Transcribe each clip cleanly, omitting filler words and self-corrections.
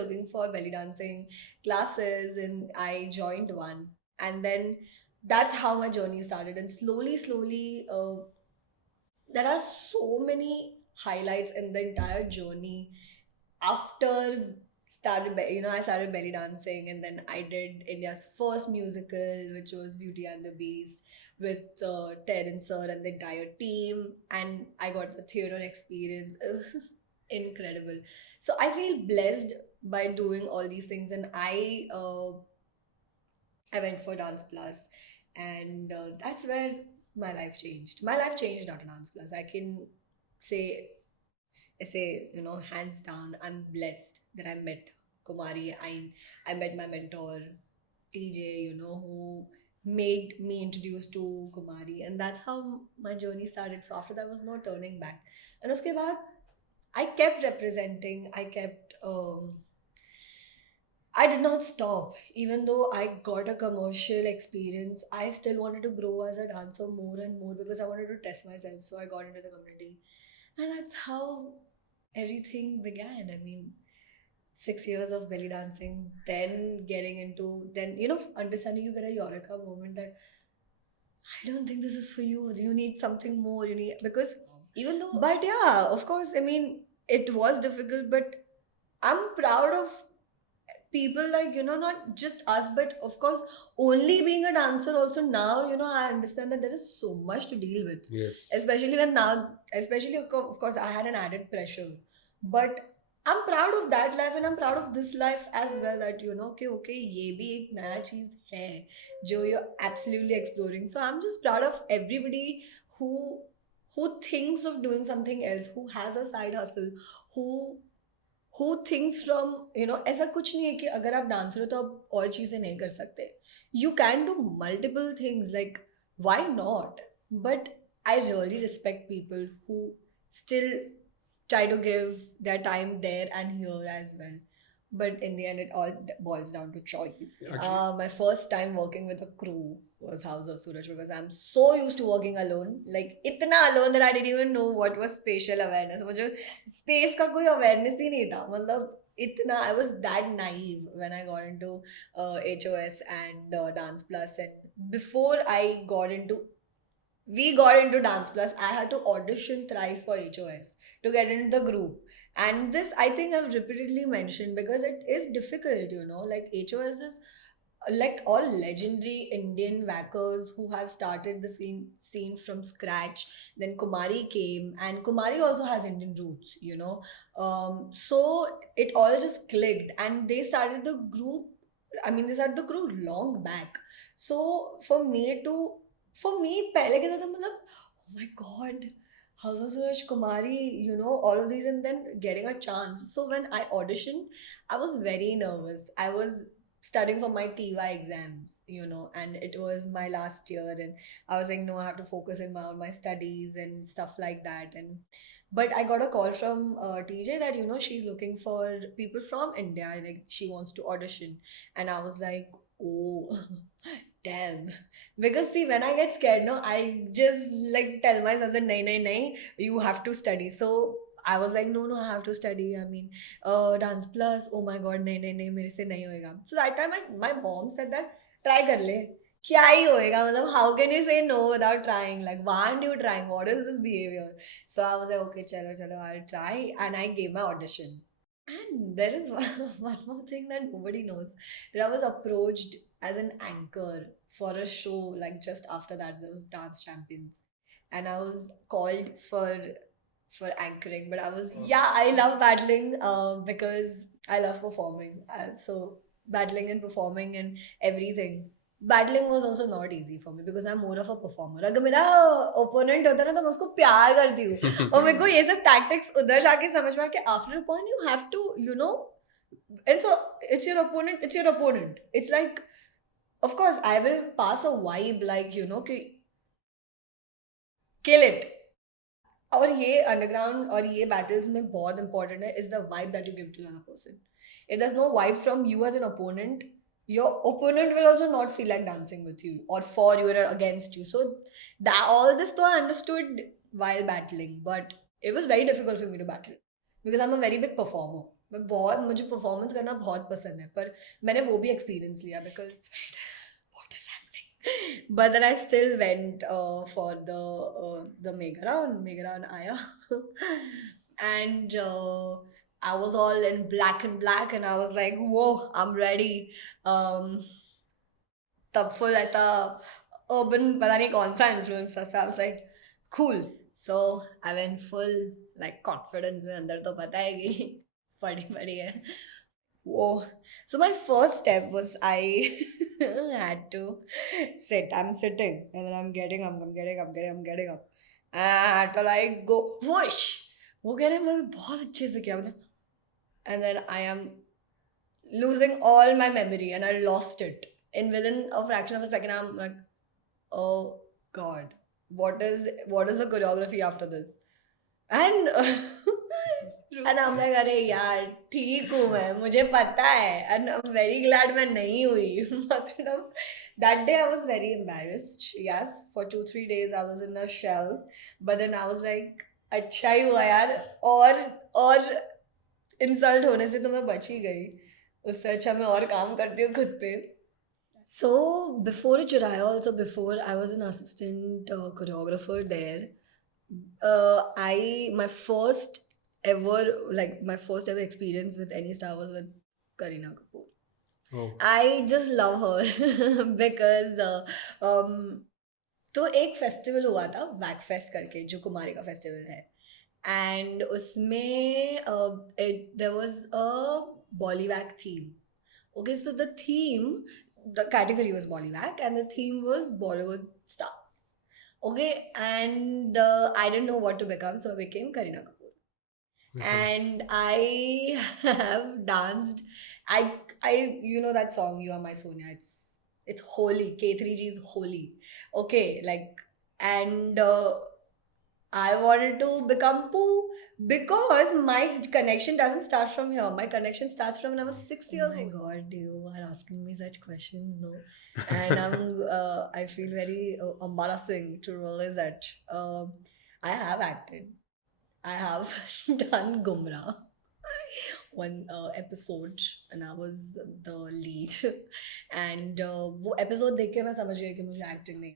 looking for belly dancing classes, and I joined one. And then that's how my journey started. And slowly, there are so many highlights in the entire journey after I started belly dancing, and then I did India's first musical, which was Beauty and the Beast, with Terence sir and the entire team, and I got the theater experience. It was incredible. So I feel blessed by doing all these things, and I went for Dance Plus, and that's where my life changed. My life changed after Dance Plus. I can say I say, hands down, I'm blessed that I met Kumari. I met my mentor, TJ, who made me introduced to Kumari. And that's how my journey started. So after that was no turning back. And uske baad, I kept representing, I did not stop. Even though I got a commercial experience, I still wanted to grow as a dancer more and more because I wanted to test myself. So I got into the community. And that's how everything began. I mean, 6 years of belly dancing, then getting into, then, understanding you get a eureka moment that I don't think this is for you. You need something more. You need, because even though, but yeah, of course, I mean, it was difficult, but I'm proud of people like, not just us, but of course, only being a dancer also now, I understand that there is so much to deal with. Yes. Especially when now, especially of course, I had an added pressure. But I'm proud of that life, and I'm proud of this life as well, that कि okay, ये भी एक नया चीज है जो you're absolutely exploring. So I'm just proud of everybody who thinks of doing something else, who has a side hustle, who thinks from, ऐसा कुछ नहीं है कि अगर आप डांसर हो तो आप और चीज़ें नहीं कर सकते. You can do multiple things, like why not? But I really respect people who still try to give their time there and here as well. But in the end, it all boils down to choice. My first time working with a crew was House of Suraj, because I'm so used to working alone. Like, itna alone that I didn't even know what was spatial awareness. मुझे space का कोई awareness ही नहीं था. मतलब इतना, I was that naive when I got into HOS and Dance Plus. And before we got into Dance Plus, I had to audition thrice for HOS to get into the group. And this, I think I've repeatedly mentioned, because it is difficult, like HOS is like all legendary Indian whackers who have started the scene from scratch. Then Kumari came, and Kumari also has Indian roots, so it all just clicked, and they started the group. I mean, they started the crew long back. So for me, पहले क्या था मतलब, oh my god, House of Suraj, Kumari, all of these, and then getting a chance. So when I auditioned, I was very nervous. I was studying for my TY exams, and it was my last year, and I was like, no, I have to focus on my studies and stuff like that. And but I got a call from TJ that she's looking for people from India, like she wants to audition, and I was like, oh. Damn. Because see, when I get scared, no, I just like tell myself that nahi, nahi, nahi, you have to study. So I was like, no, I have to study. I mean, Dance Plus, oh my god, nahi, nahi, nahi, मेरे से नहीं होएगा. So that time my mom said that, try कर ले. क्या ही होएगा, मतलब how can you say no without trying? Like, why aren't you trying? What is this behavior? So I was like, okay, chalo, I'll try. And I gave my audition. And there is one more thing that nobody knows. That I was approached as an anchor for a show, like just after that there was Dance Champions, and I was called for anchoring. But I was, yeah, I love battling because I love performing. So battling and performing and everything. Battling was also not easy for me because I'm more of a performer. अगर मेरा opponent होता ना तो मैं उसको प्यार करती हूँ और मेरे को ये सब tactics उधर जाके समझ में कि after a point you have to, and so it's your opponent. It's like, of course I will pass a vibe like, कि kill it. और ये underground और ये battles में बहुत important है, is the vibe that you give to the other person. If there's no vibe from you as an opponent, your opponent will also not feel like dancing with you or for you or against you. So that all this though I understood while battling, but it was very difficult for me to battle because I'm a very big performer. मुझे performance करना बहुत पसंद है, पर मैंने वो भी experience लिया because what is happening? But then I still went for the mega round आया and I was all in black and black and I was like, whoa, I'm ready. Um, तब full ऐसा urban पता नहीं कौन सा influence था, so I was like cool. So I went full like confidence में, अंदर तो पता है कि पढ़ी पढ़ी है. Whoa. So my first step was I had to sit. I'm sitting and then I'm getting up, I'm getting up. And I had to like go whoosh. वो कह रहे हैं मैंने बहुत अच्छे से किया मतलब. And then I am losing all my memory and I lost it. And within a fraction of a second, I'm like, oh God, what is the choreography after this? And and I'm like, अरे यार ठीक हूँ मैं, मुझे पता है, and I'm very glad मैं नहीं हुई. मतलब that day I was very embarrassed. Yes, for 2-3 days I was in a shell, but then I was like, अच्छा ही हुआ यार, और इंसल्ट होने से तो मैं बच ही गई. उससे अच्छा मैं और काम करती हूँ खुद पे. So before Chiraya, also before I was an assistant choreographer there, I my first ever my first ever experience with any star was with Kareena Kapoor. Oh. I just love her because तो एक festival हुआ था वैक fest करके जो कुमारी का festival है and उसमें there was a Bollywood theme. Okay, so the theme, the category was Bollywood and the theme was Bollywood stars. Okay, and I didn't know what to become, so I became Kareena Kapoor. Okay. And I have danced. I you know that song "You Are My Sonia." It's holy. K3G is holy. Okay, like and I wanted to become Pooh because my connection doesn't start from here. My connection starts from when I was 6 years old. Oh my god, you are asking me such questions, no? And I feel very embarrassing to realize that I have acted. I have done Gumrah one episode and I was the lead and वो episode देख के मैं समझ गई कि मुझे acting नहीं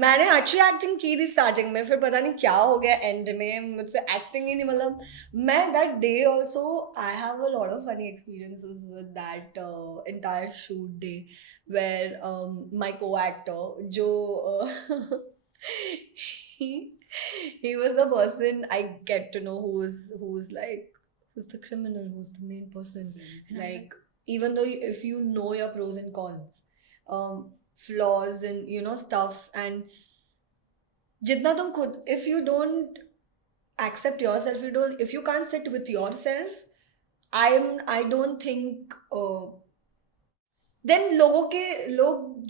मैंने अच्छी एक्टिंग की थी स्टार्टिंग में, फिर पता नहीं क्या हो गया एंड में मुझसे एक्टिंग ही नहीं. मतलब मैं that day also I have a lot of funny experiences with that entire shoot day where my co actor जो he, he was the person I get to know who's like who's the criminal, who's the main person. Like even though if you know your pros and cons, flaws and stuff, and jitna tum khud, if you don't accept yourself, if you can't sit with yourself, I don't think then लोग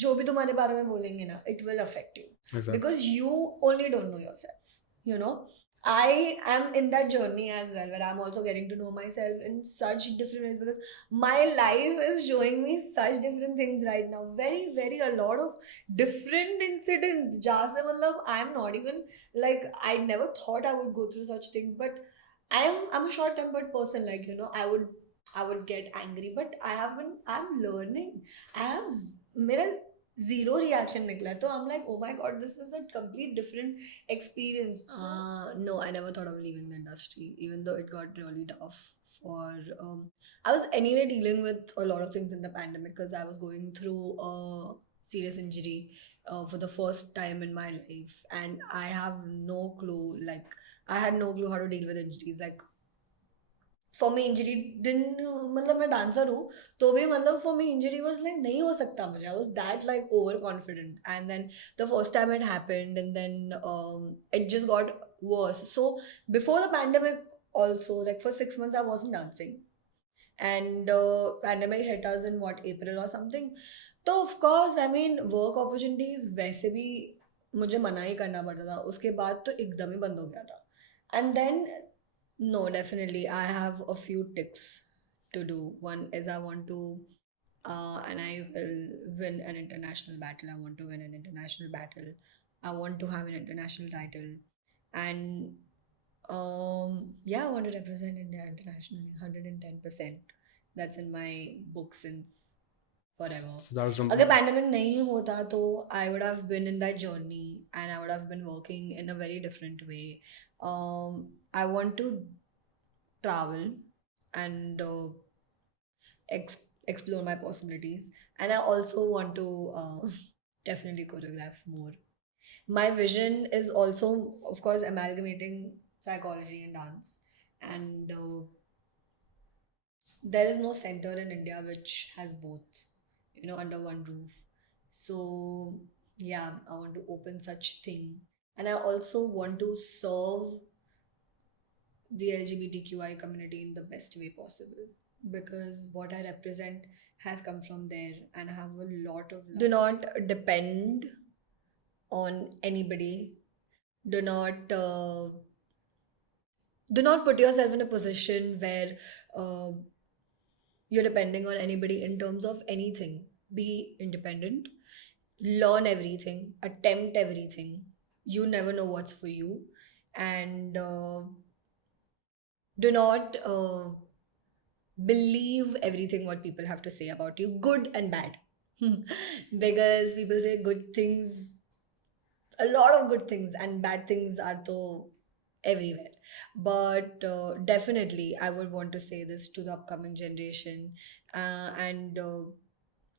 जो भी तुम्हारे बारे में बोलेंगे ना, it will affect you. Exactly. Because you only don't know yourself, you know. I am in that journey as well, where I'm also getting to know myself in such different ways because my life is showing me such different things right now. Very, very a lot of different incidents. जहाँ से मतलब I'm not even like I never thought I would go through such things, but I'm a short-tempered person. Like I would get angry, but I'm learning. मेरा zero reaction निकला, तो I'm like, oh my god, this is a complete different experience. No, I never thought of leaving the industry, even though it got really tough. For I was anyway dealing with a lot of things in the pandemic because I was going through a serious injury for the first time in my life, and I have no clue. Like I had no clue how to deal with injuries. Like for me injury didn't मतलब मैं dancer हूँ तो भी मतलब for me injury was like नहीं हो सकता मुझे. I was that like overconfident and then the first time it happened and then it just got worse. So before the pandemic also like for 6 months I wasn't dancing and pandemic hit us in what April or something. तो of course I mean work opportunities वैसे भी मुझे मना ही करना पड़ता था. उसके बाद तो एकदम ही बंद हो गया था. And then no, definitely. I have a few ticks to do. One is I want to, and I will win an international battle. I want to win an international battle. I want to have an international title. And Yeah, I want to represent India internationally, 110%. That's in my book since forever. So that was अगर pandemic नहीं होता तो I would have been in that journey and I would have been working in a very different way. I want to travel and explore my possibilities, and I also want to definitely choreograph more. My vision is also, of course, amalgamating psychology and dance, and there is no center in India which has both, under one roof. So yeah, I want to open such thing, and I also want to serve the LGBTQI community in the best way possible, because what I represent has come from there, and I have a lot of love. Do not depend on anybody. Do not put yourself in a position where uh, you're depending on anybody in terms of anything. Be independent, learn everything, attempt everything. You never know what's for you, and do not believe everything what people have to say about you, good and bad. Because people say good things, a lot of good things, and bad things are though everywhere. But definitely I would want to say this to the upcoming generation, and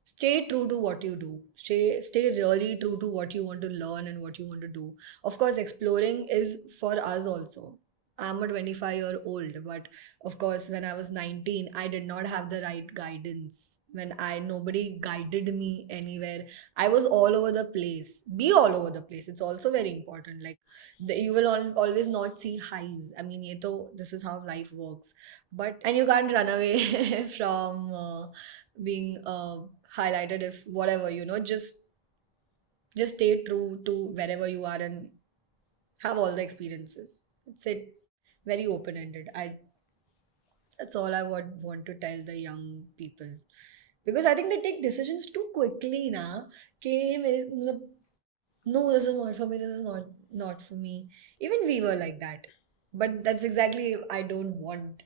stay true to what you do, stay really true to what you want to learn and what you want to do. Of course, exploring is for us also. I'm a 25-year-old, but of course when I was 19 I did not have the right guidance. When I nobody guided me anywhere, I was all over the place. Be all over the place, it's also very important. Like you will always not see highs. I mean, this is how life works. But and you can't run away from being highlighted. If whatever, just stay true to wherever you are and have all the experiences. It's it very open ended. I That's all I would want to tell the young people, because I think they take decisions too quickly now. No, this is not for me, this is not for me. Even we were like that, but that's exactly I don't want.